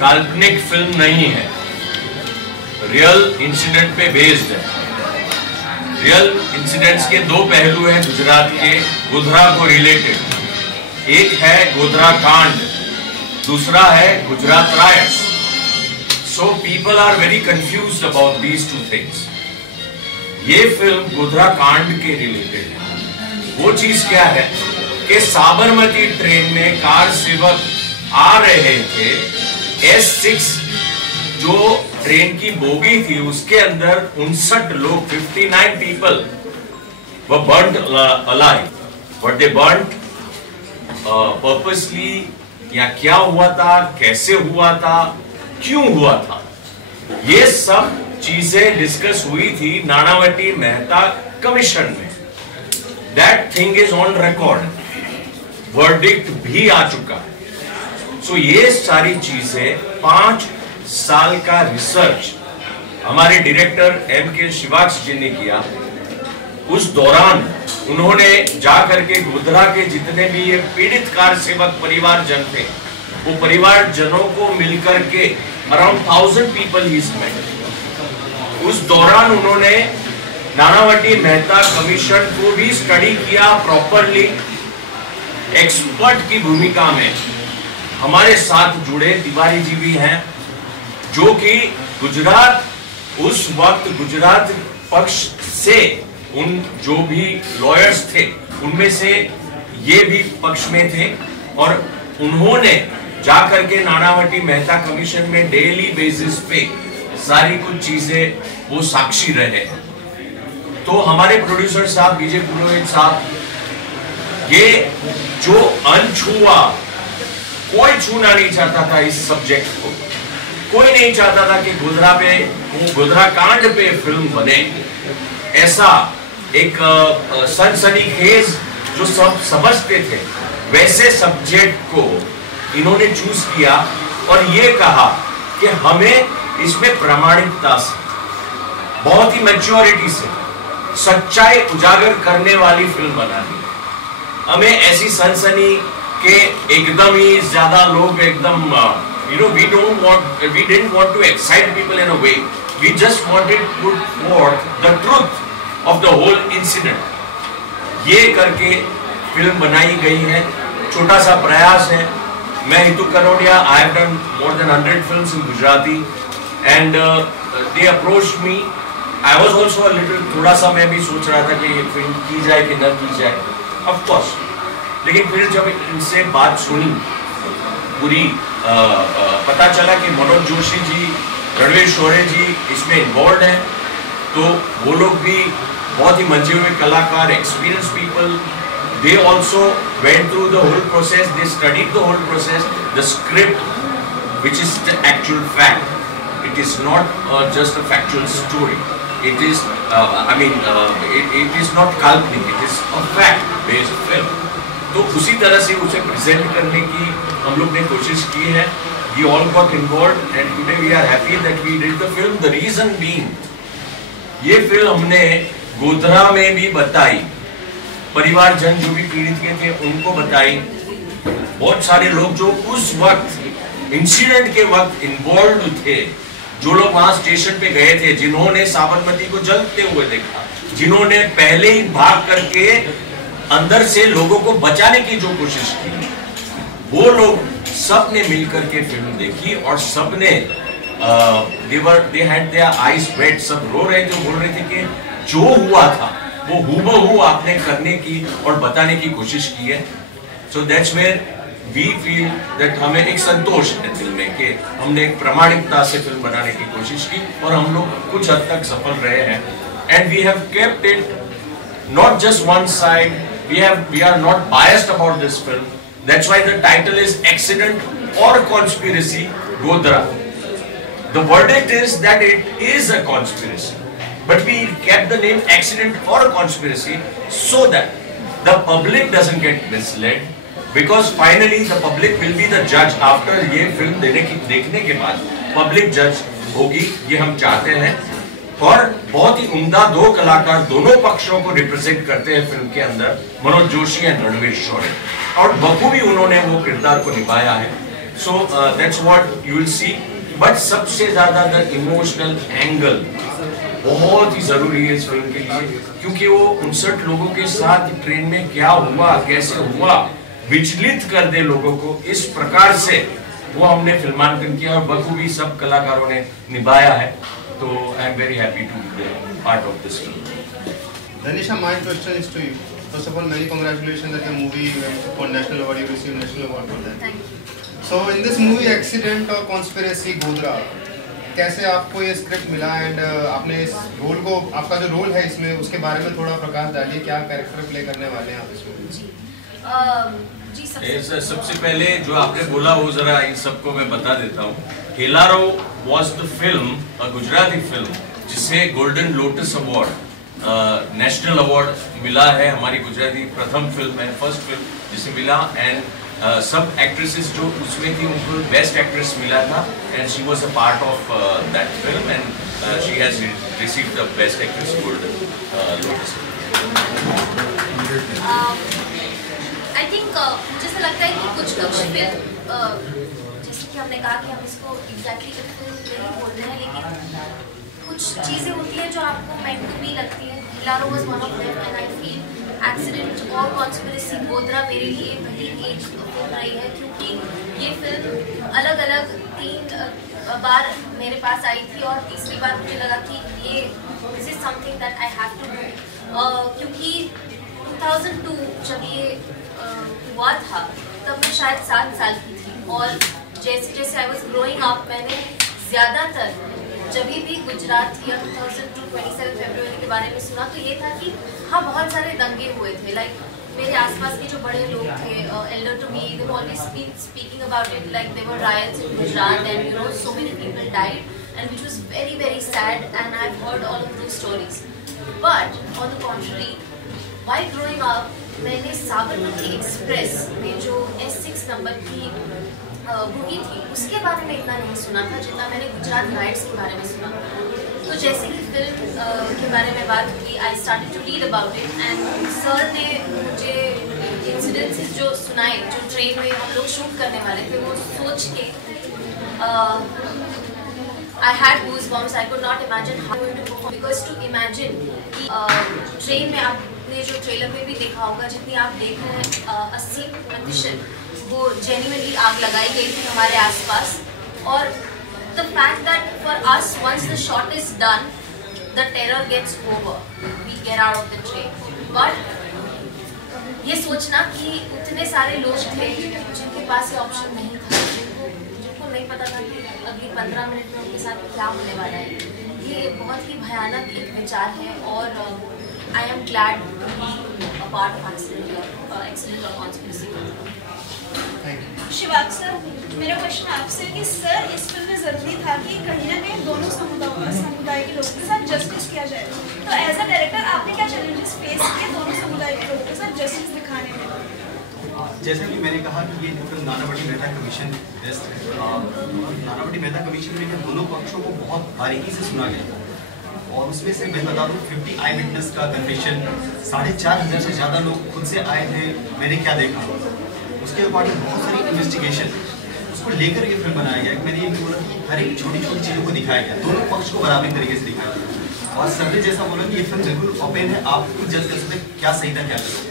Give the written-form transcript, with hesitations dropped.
काल्पनिक फिल्म नहीं है, रियल इंसिडेंट पे बेस्ड है। रियल इंसिडेंट्स के दो पहलू हैं गुजरात के, गोधरा को रिलेटेड। एक है गोधरा कांड, दूसरा है Gujarat riots. So people are very confused about these two things. ये फिल्म गोधरा कांड के रिलेटेड है। वो चीज क्या है कि साबरमती ट्रेन में कार सेवक आ रहे थे, S6 जो ट्रेन की बोगी थी उसके अंदर 59 लोग 59 people were burned alive. But they burned purposely, या क्या हुआ था, कैसे हुआ था, क्यों हुआ था, ये सब चीजें डिस्कस हुई थी नानावटी मेहता कमीशन में। That thing is on record, verdict भी आ चुका है। सो ये सारी चीजें 5 साल का रिसर्च हमारे डायरेक्टर M.K. श्रीवास्तव जी ने किया। उस दौरान उन्होंने जाकर के गोधरा के जितने भी ये पीड़ित कार सेवक परिवारजन थे, वो परिवारजनों को मिलकर के अराउंड 1000 पीपल ही मेट। उस दौरान उन्होंने नानावटी मेहता कमीशन को भी स्टडी किया प्रॉपरली। एक्सपर्ट की भूमिका में हमारे साथ जुड़े तिवारी जी भी हैं, जो कि गुजरात, उस वक्त गुजरात पक्ष से उन जो भी लॉयर्स थे उनमें से ये भी पक्ष में थे, और उन्होंने जाकर के नानावटी मेहता कमीशन में डेली बेसिस पे सारी कुछ चीजें वो साक्षी रहे। तो हमारे प्रोड्यूसर साहब विजय पुरोहित साहब, ये जो अनछुआ, कोई छूना नहीं चाहता था इस सब्जेक्ट को, कोई नहीं चाहता था कि गोधरा पे, गोधरा कांड पे फिल्म बने। ऐसा एक सनसनीखेज जो सब समझते थे वैसे सब्जेक्ट को इन्होंने चूज किया और ये कहा कि हमें इसमें प्रामाणिकता से, बहुत ही मैच्योरिटी से, सच्चाई उजागर करने वाली फिल्म बनानी। हमें ऐसी सनसनी के एकदम ही ज्यादा लोग एकदम we didn't want to excite people in a way. We just wanted to put forth the truth of the whole incident. ये करके फिल्म बनाई गई है। छोटा सा प्रयास है। मैं हितू Kanodia, I have done more than 100 films in Gujarati, and they approached me. I was also a little, थोड़ा सा मैं भी सोच रहा था कि ये फिल्म की जाए कि न की जाए, of course. लेकिन फिर जब इनसे बात सुनी पूरी, पता चला कि मनोज जोशी जी, रणवीर शोरे जी इसमें इन्वॉल्व हैं, तो वो लोग भी बहुत ही मंजे हुए कलाकार, experience people. They also went through the whole process, they studied the whole process, the script which is the actual fact, it is not just a factual story, it is it is not काल्पनिक, it is a fact based film. तो उसी तरह से उसे present करने की हम लोग ने कोशिश की है। We all got involved and today we are happy that we did the film. The reason being, ये फिल्म हमने गोधरा में भी बताई, परिवारजन जो भी पीड़ित के थे उनको बताई। बहुत सारे लोग जो उस वक्त इंसिडेंट के वक्त इन्वॉल्व थे, जो लोग वहां स्टेशन पे गए थे, जिन्होंने साबरमती को जलते हुए देखा, जिन्होंने पहले ही भाग करके अंदर से लोगों को बचाने की जो कोशिश की, वो लोग सब ने मिलकर के फिल्म देखी और सब ने they had their eyes wet, सब रो रहे थे, बोल रहे थे कि जो हुआ था वो हूबहू आपने करने की और बताने की कोशिश की है। So that's where we feel that हमें एक संतोष है दिल में कि हमने एक प्रामाणिकता से फिल्म बनाने की कोशिश की और हम लोग कुछ हद तक सफल रहे हैं। And we have kept it not just one side. We are not biased about this film. That's why the title is Accident or Conspiracy Godhra. The verdict is that it is a conspiracy, but we kept the name Accident or Conspiracy so that the public doesn't get misled, because finally the public will be the judge after ये film देखने के बाद public judge होगी, ये हम चाहते हैं। और बहुत ही उम्दा दो कलाकार दोनों पक्षों को रिप्रेजेंट करते हैं फिल्म के अंदर, मनोज जोशी और रणवीर शोरे, और बखूबी उन्होंने वो किरदार को निभाया है। So that's what you will see. But सबसे ज़्यादा द इमोशनल एंगल बहुत ही जरूरी है इस फिल्म के लिए, क्योंकि वो 59 लोगों के साथ ट्रेन में क्या हुआ, कैसे हुआ, विचलित कर दे लोगों को, इस प्रकार से वो हमने फिल्मांकन किया और बखूबी सब कलाकारों ने निभाया है. तो I am very happy to be part of this film. Dhanisha, my question is to you. First of all, many congratulations that the movie won national award. You received national award for that. Thank you. So in this movie, Accident और Conspiracy Godhra, कैसे आपको ये script मिला and आपने इस role को, आपका जो रोल है इसमें, उसके बारे में थोड़ा प्रकाश डालिए. क्या कैरेक्टर प्ले करने वाले हैं आप इसमें? जी सबसे पहले जो आपने बोला वो जरा इन सबको मैं बता देता हूँ. Hellaro was the film, Gujarati film जिसे Golden Lotus award, national award मिला है. हमारी गुजराती प्रथम फिल्म है, फर्स्ट फिल्म जिसे मिला. एंड सब एक्ट्रेसेस जो उसमें थी उनको बेस्ट एक्ट्रेस मिला था, and she was a part of that film and she has received the best actress golden lotus. I think मुझे ऐसा लगता है कि कुछ फिल्म, जैसे कि हमने कहा कि हम इसको एग्जैक्टली फिल्म नहीं बोल रहे हैं, लेकिन कुछ चीज़ें होती हैं जो आपको मेंट टू बी लगती है. Hellaro was one of them and I feel accident और कॉन्स्पिरेसी गोधरा मेरे लिए वही एक फिल्म रही है, क्योंकि ये फिल्म अलग अलग 3 बार मेरे पास आई थी और तीसरी बार मुझे लगा कि ये this is something that I have to do. क्योंकि 2002 जब ये हुआ था तब मैं शायद 7 साल की थी, और जैसे जैसे आई वॉज ग्रोइंग अप मैंने ज़्यादातर जब भी गुजरात या 2002 27 फरवरी के बारे में सुना तो ये था कि हाँ बहुत सारे दंगे हुए थे. लाइक मेरे आसपास के जो बड़े लोग थे, elder to me, they always been speaking about it, like there were riots in Gujarat and you know so many people died and which was very very sad and I have heard all of those stories. But on the contrary, while growing up मैंने Sabarmati express में जो S6 number की bookie थी उसके बारे में इतना नहीं सुना था जितना मैंने गुजरात राइट्स के बारे में सुना. तो जैसे कि फिल्म के बारे में बात हुई, I started to read about it and sir ने मुझे इंसिडेंसेस जो सुनाए जो ट्रेन में हम लोग शूट करने वाले थे, वो सोच के I had goosebumps. I could not imagine how going to perform, because to imagine train में आपने जो ट्रेलर में भी देखा होगा, जितनी आप देख रहे हैं 80% वो जेन्युइनली आग लगाई गई थी हमारे आसपास. और the fact that for us once the shot is done the terror gets over, we get out of the train. But ये सोचना कि उतने सारे लोग थे जिनके पास ये ऑप्शन नहीं था, जिनको नहीं पता था कि अगली 15 मिनट में उनके साथ क्या होने वाला है, ये बहुत ही भयानक एक विचार है. और I am glad to be a part of accident और कॉन्स्पिरेसी. शिवाक सर, मेरा क्वेश्चन आपसे है कि सर इस फिल्म में ज़रूरी था कि कहीं ना कहीं दोनों समुदाय के लोगों के साथ जस्टिस किया जाए. तो एज अ डायरेक्टर आपने क्या चैलेंजेस फेस किए दोनों समुदाय के लोगों के साथ जस्टिस दिखाने में? जैसा कि मैंने कहा कि ये film Nanavati Mehta commission best है. नानावटी मेहता कमीशन में दोनों पक्षों को बहुत बारीकी से सुना गया, और उसमें से मैं बता दूँ 50 आई विटनेस का कन्फेशन, 4,500 से ज़्यादा लोग खुद से आए थे, मैंने क्या देखा, उसके अकॉर्डिंग बहुत सारी इन्वेस्टिगेशन, उसको लेकर ये फिल्म बनाया गया. मैंने ये भी बोला कि हर एक छोटी छोटी चीज़ों को दिखाया गया, दोनों पक्ष को बराबर तरीके से दिखाया गया. और सर ने जैसा बोला कि ये फिल्म बिल्कुल ओपन है, आप खुद जज कर सकते हैं क्या सही था क्या गलत.